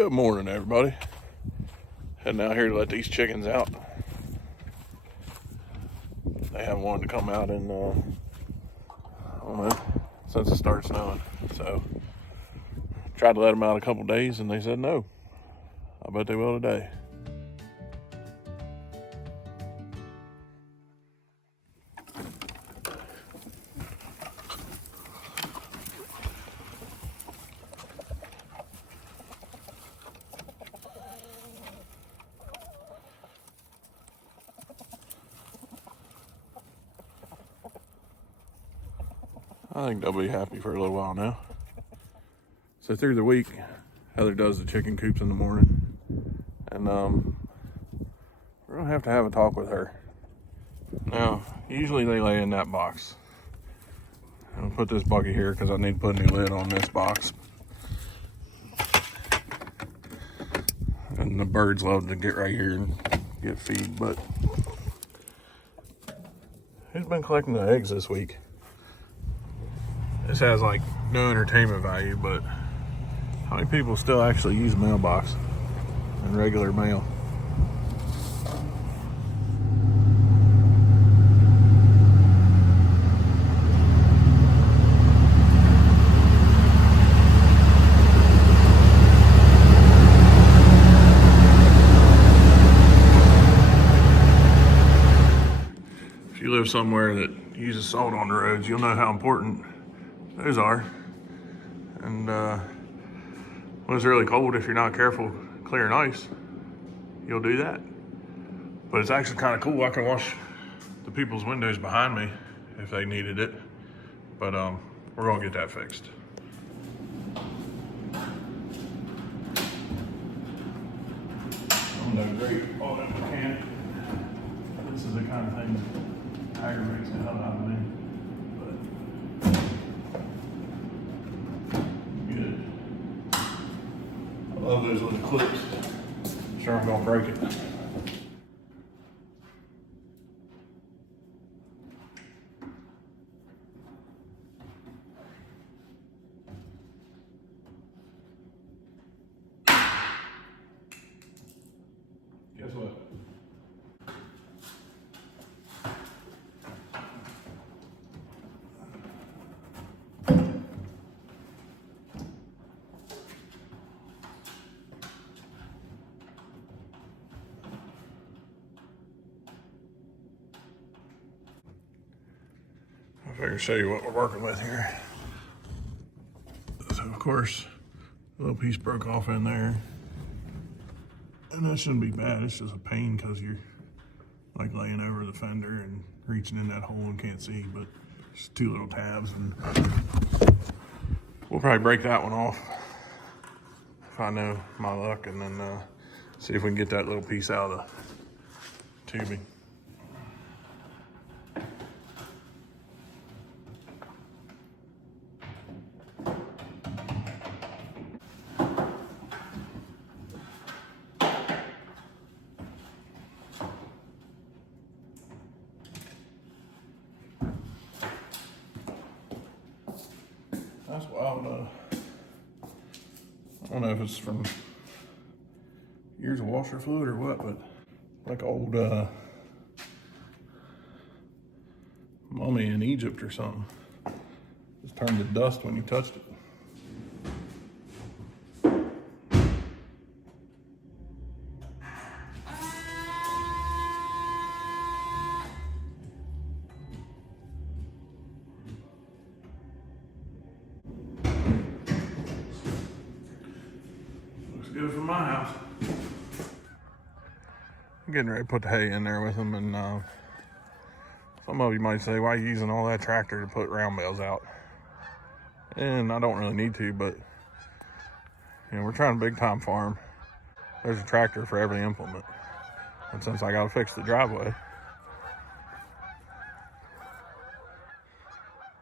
Good morning, everybody. Heading out here to let these chickens out. They haven't wanted to come out in, I don't know, since it started snowing. So, tried to let them out a couple days and they said no. I bet they will today. I think they'll be happy for a little while now. So through the week, Heather does the chicken coops in the morning. And we're gonna have to have a talk with her. Now, usually they lay in that box. I'm gonna put this bucket here because I need to put a new lid on this box. And the birds love to get right here and get feed, but who's been collecting the eggs this week? This has like no entertainment value, but how many people still actually use mailbox and regular mail? If you live somewhere that uses salt on the roads, you'll know how important those are. And when it's really cold, if you're not careful clearing ice, you'll do that. But it's actually kind of cool. I can wash the people's windows behind me if they needed it. But we're gonna get that fixed. I'm no great auto mechanic. This is the kind of thing that aggravates the hell out of me. I love those little clips. Sure, I'm gonna break it. Guess what? I figure show you what we're working with here. So of course, a little piece broke off in there. And that shouldn't be bad, it's just a pain because you're like laying over the fender and reaching in that hole and can't see, but just two little tabs, and we'll probably break that one off if I know my luck, and then see if we can get that little piece out of the tubing. That's wild. I don't know if it's from years of washer fluid or what, but like old mummy in Egypt or something. Just turned to dust when you touched it. Good for my house. I'm getting ready to put the hay in there with them, and some of you might say, why are you using all that tractor to put round bales out? And I don't really need to, but you know, we're trying a big time farm. There's a tractor for every implement. And since I gotta fix the driveway,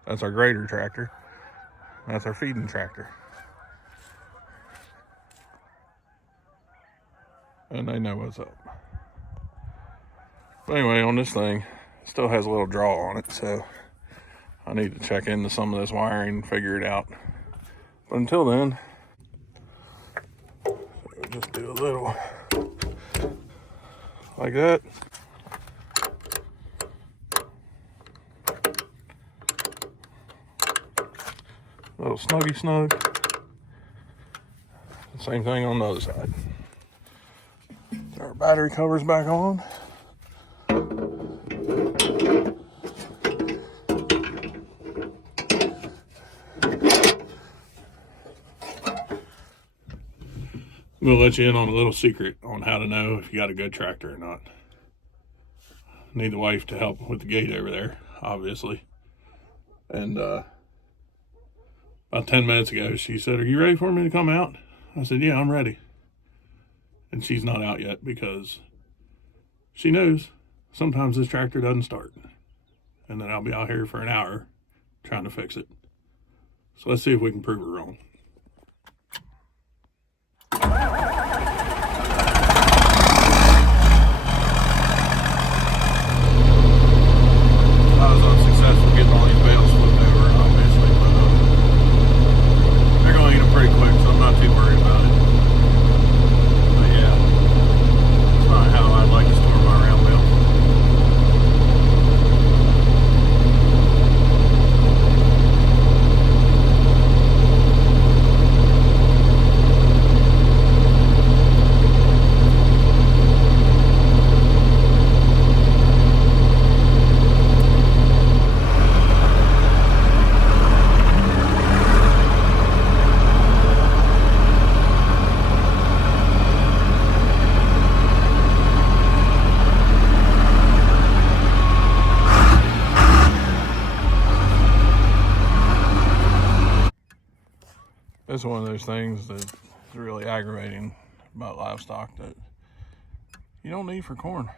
that's our grader tractor. That's our feeding tractor. And they know what's up. But anyway, on this thing, it still has a little draw on it, so I need to check into some of this wiring and figure it out. But until then, Just do a little like that. A little snuggy snug. Same thing on the other side. Our battery cover's back on. I'm gonna let you in on a little secret on how to know if you got a good tractor or not. Need the wife to help with the gate over there, obviously. And about 10 minutes ago, she said, "Are you ready for me to come out?" I said, "Yeah, I'm ready." And she's not out yet because she knows sometimes this tractor doesn't start. And then I'll be out here for an hour trying to fix it. So let's see if we can prove her wrong. I was unsuccessful getting all these bales flipped over, obviously, but they're going to eat them pretty quick, so I'm not too worried about it. But yeah, it's not how I'd like to store my round bales. It's one of those things that's really aggravating about livestock that you don't need for corn.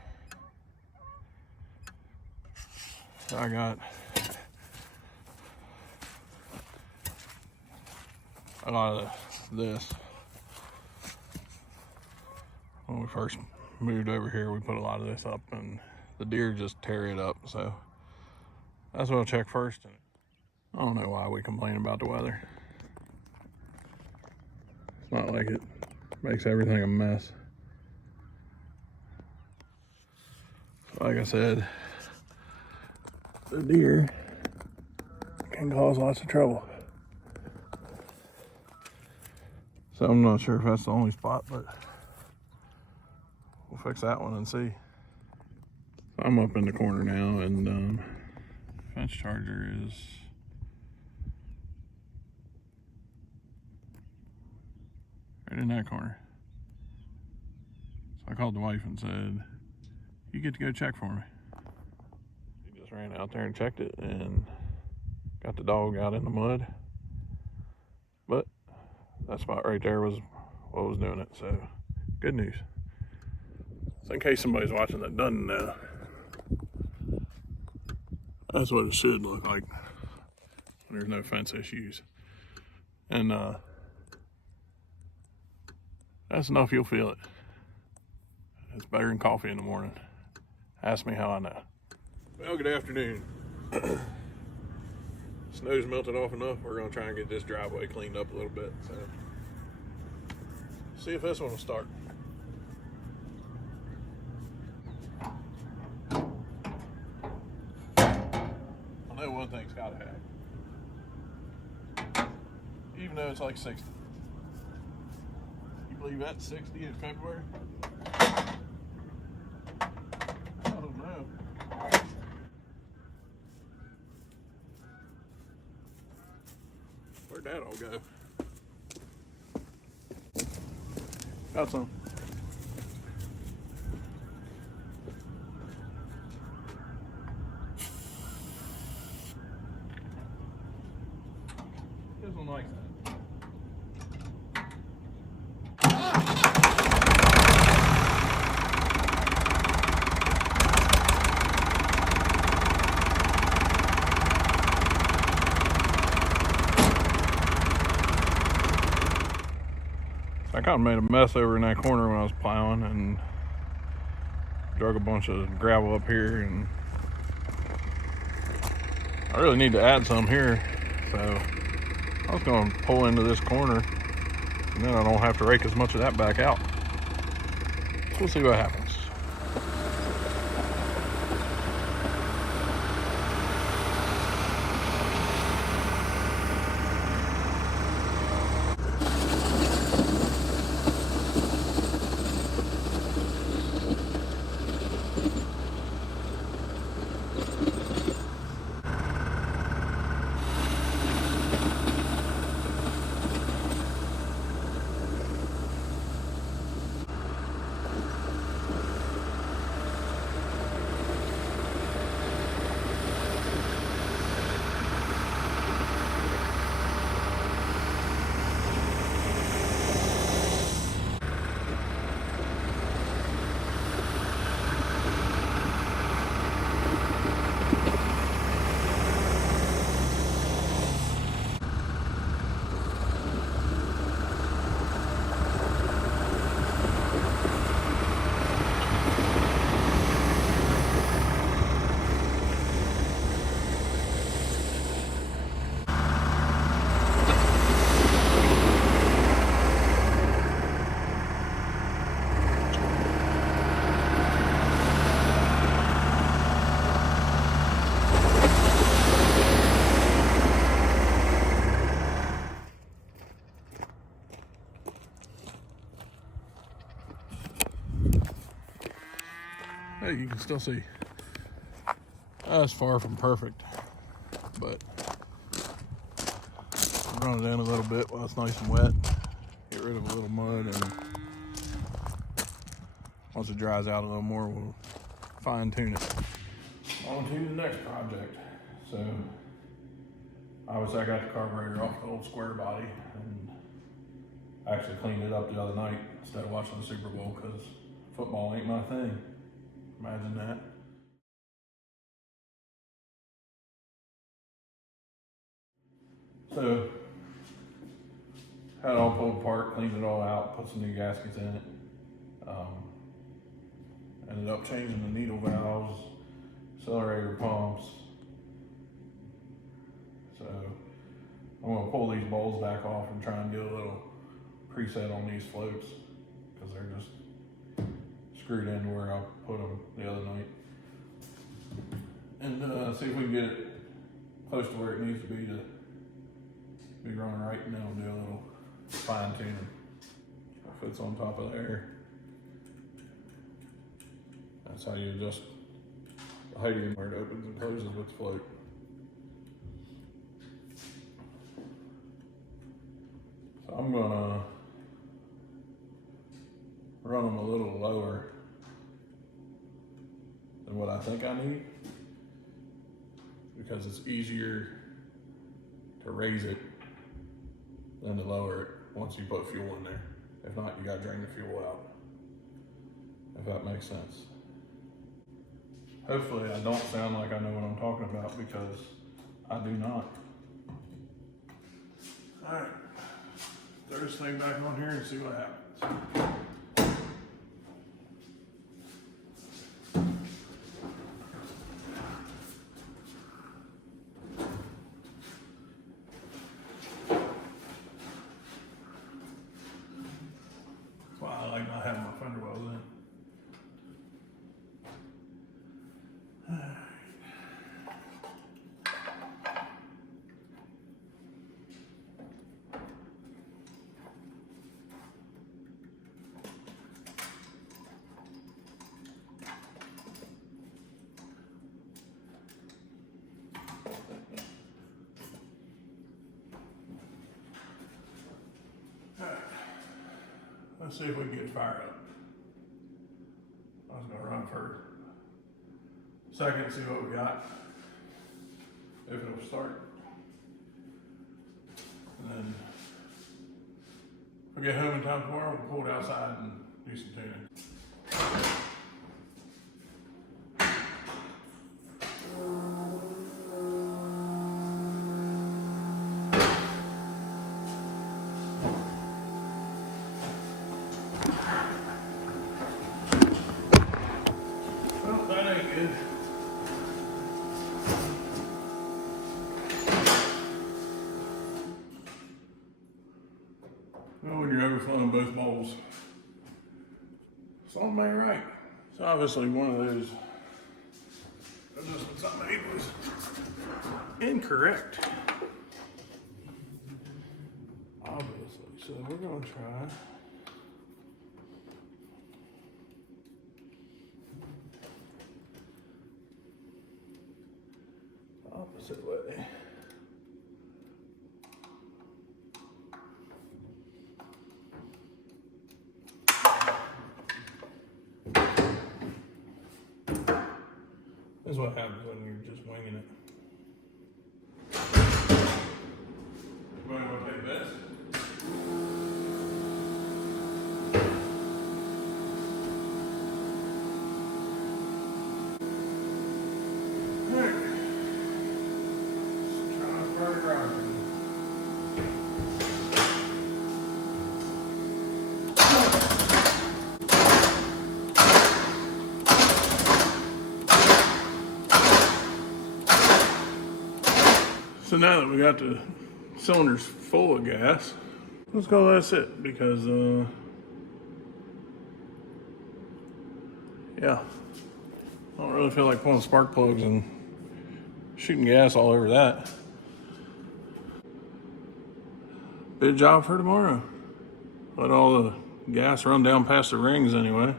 So I got a lot of this. When we first moved over here, we put a lot of this up and the deer just tear it up. So that's what I'll check first. I don't know why we complain about the weather. It's not like it makes everything a mess. Like I said, the deer can cause lots of trouble. So I'm not sure if that's the only spot, but we'll fix that one and see. I'm up in the corner now, and fence charger is right in that corner. So I called the wife and said, "You get to go check for me." He just ran out there and checked it and got the dog out in the mud. But that spot right there was what was doing it, so good news. So in case somebody's watching that doesn't know, that's what it should look like when there's no fence issues. And that's enough, you'll feel it. It's better than coffee in the morning. Ask me how I know. Well, good afternoon. Snow's melted off enough. We're gonna try and get this driveway cleaned up a little bit. So, see if this one will start. I know one thing's gotta happen. Even though it's like 60. You believe that's 60 in February? I don't know. Where'd that all go? Got some. This one likes that. I kind of made a mess over in that corner when I was plowing and drug a bunch of gravel up here, and I really need to add some here. So I was going to pull into this corner And then I don't have to rake as much of that back out. So we'll see what happens. Hey, you can still see. That's far from perfect, but run it in a little bit while it's nice and wet. Get rid of a little mud, and once it dries out a little more, we'll fine tune it. On to the next project. So, obviously I got the carburetor off the old square body, and I actually cleaned it up the other night instead of watching the Super Bowl, because football ain't my thing. Imagine that. So, had it all pulled apart, cleaned it all out, put some new gaskets in it. Ended up changing the needle valves, accelerator pumps. So, I'm gonna pull these bowls back off and try and do a little preset on these floats, because they're just screwed into where I put them the other night, and see if we can get it close to where it needs to be running right, and then we'll do a little fine tuning. Fits on top of there. That's how you adjust the height of where it opens and closes with the float. So I'm gonna run them a little lower than what I think I need, because it's easier to raise it than to lower it once you put fuel in there. If not, you gotta drain the fuel out, if that makes sense. Hopefully I don't sound like I know what I'm talking about, because I do not. All right, throw this thing back on here and see what happens. I like not having my fender wells in. Let's see if we can get it fired up. I was gonna run for a second and see what we got, if it'll start. And then if we get home in time tomorrow, we'll pull it outside and do some tuning. Well, when you're over moles. Something ain't right. It's obviously one of those adjustments I made was incorrect. Obviously, so we're gonna try. Opposite way. This is what happens when you're just winging it. Everybody want to take this? Alright. Let's try to start it right. So now that we got the cylinders full of gas, let's go let it sit because, yeah, I don't really feel like pulling spark plugs and shooting gas all over that. Big job for tomorrow. Let all the gas run down past the rings anyway.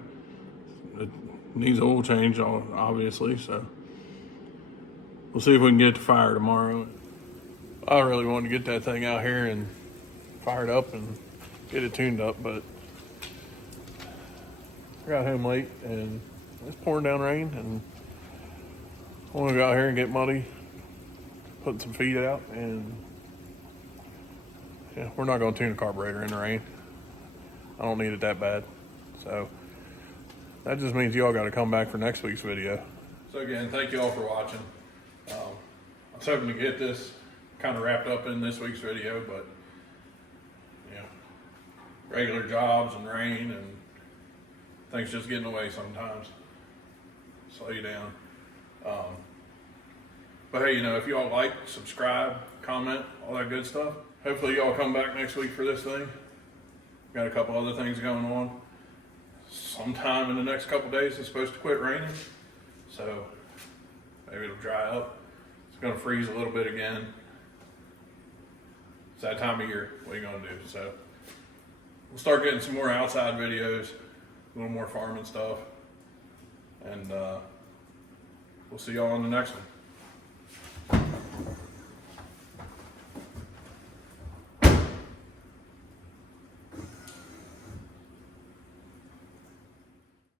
It needs oil change, obviously, so we'll see if we can get it to fire tomorrow. I really wanted to get that thing out here and fire it up and get it tuned up, but I got home late and it's pouring down rain and I want to go out here and get muddy, putting some feed out, and yeah, we're not going to tune the carburetor in the rain. I don't need it that bad. So that just means y'all got to come back for next week's video. So again, thank you all for watching. I was hoping to get this kind of wrapped up in this week's video, but yeah, regular jobs and rain and things just getting away sometimes. Slow you down. But hey, if y'all like, subscribe, comment, all that good stuff. Hopefully y'all come back next week for this thing. Got a couple other things going on. Sometime in the next couple days it's supposed to quit raining, so maybe it'll dry up. It's gonna freeze a little bit again. It's that time of year. What are you gonna do? So we'll start getting some more outside videos, a little more farming stuff, and we'll see y'all on the next one.